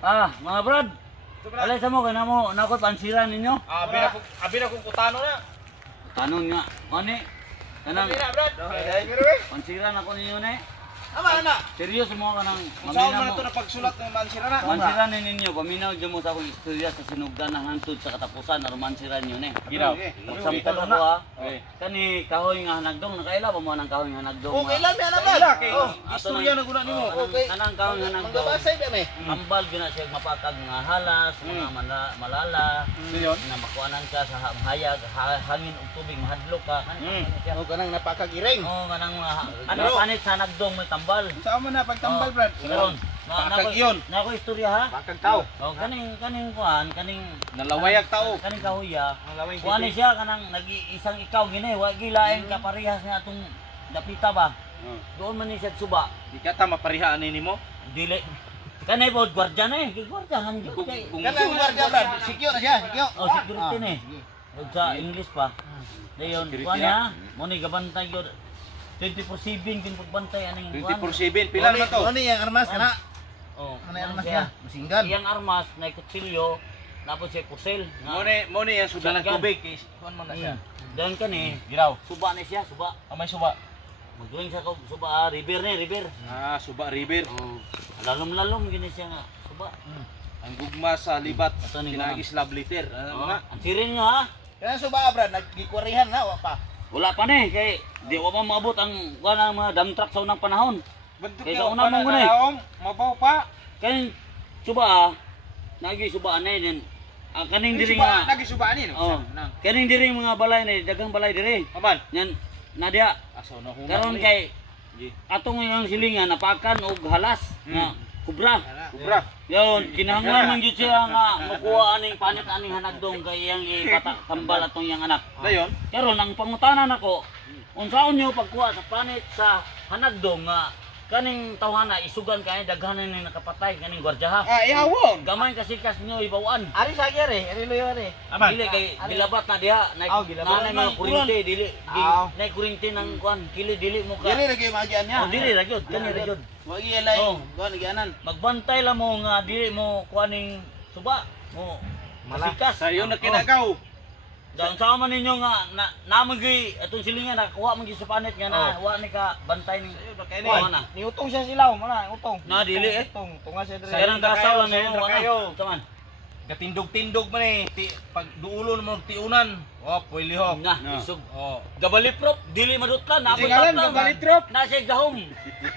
Mga brad. Alay sa mo kana mo nakot pansiran ninyo. Abi na kung kutano na. Tanong nga, ani kanang Abi na, brad. pansiran ako ninyo ni. Ama na. Seryoso mo kanang Saan man ito na pagsulat ng mansira na? mansiran ninyo, paminaw dyan mo sa akong istorya sa sinugdan ng hantod sa katapusan, aron mansiran yun eh. Ginaw. Magsamtal ako ha. Kani kahoy nga hanagdong, nakaila pa mo ng kahoy nga hanagdong. Okay lang yan, brad. Istorya na guna nimo. Kanang kahoy nga hanagdong. Manggabasay ba me? Ambal gina siya mapatag nga halas, mga malala, Yun. na makuanan ka sa hayag, hangin ug tubig mahadlok ka. O kanang napakagiring. Oo, kanang ano Ano? panit sa hanagdong may tambal. Saan mo na pagtambal, brad? Karon, Bakag yun. na ako istorya ha. Bakag tao. Oh, kaning kuan, kaning Nalawayag tao. kaning kahuya. Nalawayag Kuan ni siya kanang nag-isang ikaw gini, wa gilaing kaparehas nga atong dapita ba. Doon man ni siya suba. Di ka ta maparihaan nimo. Dili. Kanay pod gwardiya na eh, gwardiyahan gyud kay. Kanang gwardiya, brad. Sikyo na siya, sikyo. Oh, security ni. Ug sa English pa. Dayon, kuan niya, mo ni gabantay gyud. 24/7 kin pagbantay aning kuan. 24/7 pila naman to? Ano yung armas kana? Oh, Ano yung armas niya? Masinggan. Iyang armas na kutsilyo, tapos siya kusel. Mo ni yan sudan ng Shotgun. tubig. Kuan man na siya. Dan kani, Giraw. suba ni siya, suba. May suba. Magduwing sa suba, river ni, river. Suba river. Oh, lalom-lalom gini siya nga, suba. Ang gugma sa libat. Ato ni Kinagis love letter. Oh, Ano nga? ang sirin nyo ha. Kaya suba brad, naggikwarihan na wa pa. Wala pa ni, kay di ko pa maabot ang kuan ng mga dump truck sa unang panahon. Bantuk Kaysa una mong gunay. Mabaw pa. Kani suba, nagi suba na din. Kaning diri nga. Nagisubaan ni. Oh, kaning diri mga balay ni, dagang balay diri. Aman. Yan, nadia. Asaw na Karon kay atong yung silingan napakan og halas nga kubra. Kubra. Yon, kinahanglan man gyud siya nga makuha aning panit aning hanagdong kay iyang ipatambal atong iyang anak. Dayon. Karon ang pangutanan nako, unsaon niyo pagkuha sa panit sa hanagdong nga kaning tawhana isugan kay daghanan ning nakapatay kaning gwardiya ha. Iawon. Gamay kasi kas niyo ibawaan. Ari sa gyare, ari lo yun Aman. Dili kay gilabat na diha, gilabat. na mga kuryente dili Aw. nay kuryente ng kuan, kili dili mo ka. Dili lagi magian niya. Oh, dili ra gyud, kani ra gyud. Wagi elay. Oh. Kuan gianan. Magbantay lang mo nga dili mo kuaning suba mo masikas. Sayo na kinagaw. Dan sama ninyo nga namagi atong silingan nakakuha man gyud sa panit nga na wa ni ka bantay ning kuha na. Niutong siya silaw, mana utong. Na dili eh. Utong, tunga siya dire. Kaya nang gasaw lang sayo mo na kayo. ano. Taman. Gatindog-tindog man eh. Pag duulon mo tiunan. Oh, pwili ho. Nga No. isog. Oh. Gabaliprop dili madutlan na Tingalan, gabalitrop. Na siya gahom.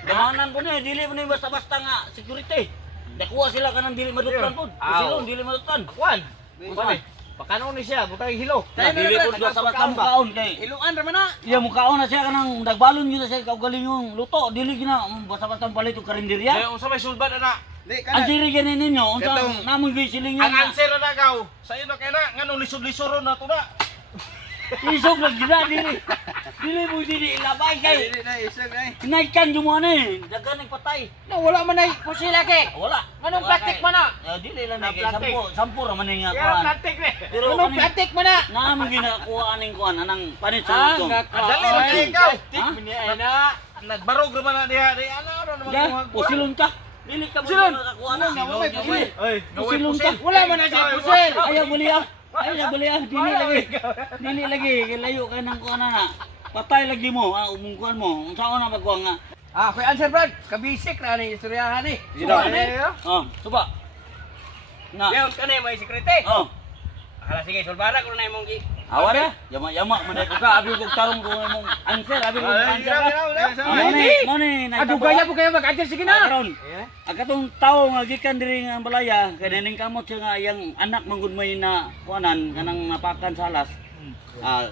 Damanan ko ni dili mo ni basta-basta nga security. Nakuha sila kanang dili madutlan pod. Silong dili madutlan. Kuan. Kuan. Pakano ni siya, butang hilo. Na dili pod basta-basta mukaon kay. Hiluan ra man na. Iya mukaon na siya kanang nagbalon gyud na siya kaugaling yung luto dili gina basta-basta palit og karinderya. Kaya unsa may sulbad ana? Di Ang siri gani ninyo unsa Katong- namon gyud silingan. Ang answer na gaw. Sayo na kay na nganong lisod-lisoron na to na. Isog lang gina dili. Dili mo dili ilabay kay. na isog ay. Kinaikan yung mga ni, dagan ng patay. Na wala man ay pusil lagi. Wala. Anong Wala plastic kay- man na? Dili lang na kay plastic. sampo raman ni nga Ya kuan. plastic ni. Pero Anong kaning- plastic man na? Naamon ginakuha aning kuan anang panit sa Ah, utong. Dali ra kay ikaw. Ha? Ay na. Nagbarog naman na diha. Di ano naman Ya, mo. pusilon ka. Dili ka mo Pusilon? nakakuha na. Silon, may pusil. Ay, Pusilon ka. Wala man na siya pusil. Ayaw bali ah. Ayaw bali ah. Dili lagi. Dili lagi kay layo kay nang kuan na. Patay lagi mo, umungkuan mo. Unsa na magkuha nga? Kuya answer brad, kabisik na ni istoryahan ni. Suba, Oh, suba. Na. Leon kani may sekrete. Oh. Hala sige, sulbara ko na imong gi. Awa na, yama-yama man ko ka abi ko tarong ko imong answer, abi ko answer ka. Mo ni, Aduh gaya po kayo mag-answer sige na. Karon. Ang katong tawo nga gikan diri nga balaya, kay ning kamot siya nga iyang anak manggod may na kuanan kanang napakan sa alas.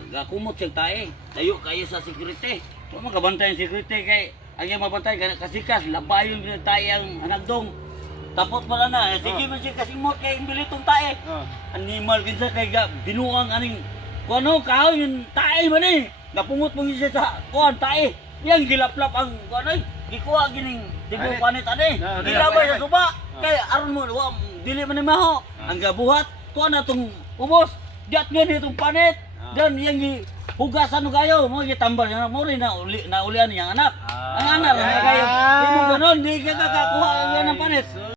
Gakumot siya tae. Layo kayo sa security. Wa man kabantay ang security kay ang iyang mabantay kasikas labayon gyud tae ang hanagdong. Tapos pala na, sige man siya kasimot kay imbilitong tae. Animal kinsa kay binuang aning kuno kahoy yung tae man eh. Napungot mo siya sa kuan tae. Yang gilaplap ang kuan ay gikuha gining dibo panit ani. Gilabay sa suba. Kay aron mo wa dili man ni maho. Ang gabuhat kuan atong ubos. Diat nga itong panit. Dan yang hugasan mo kayo mo gitambal na mo rin na ulian niyang anak. Ang anak na kayo. Di mo ganon di ka kakakuha ng panit.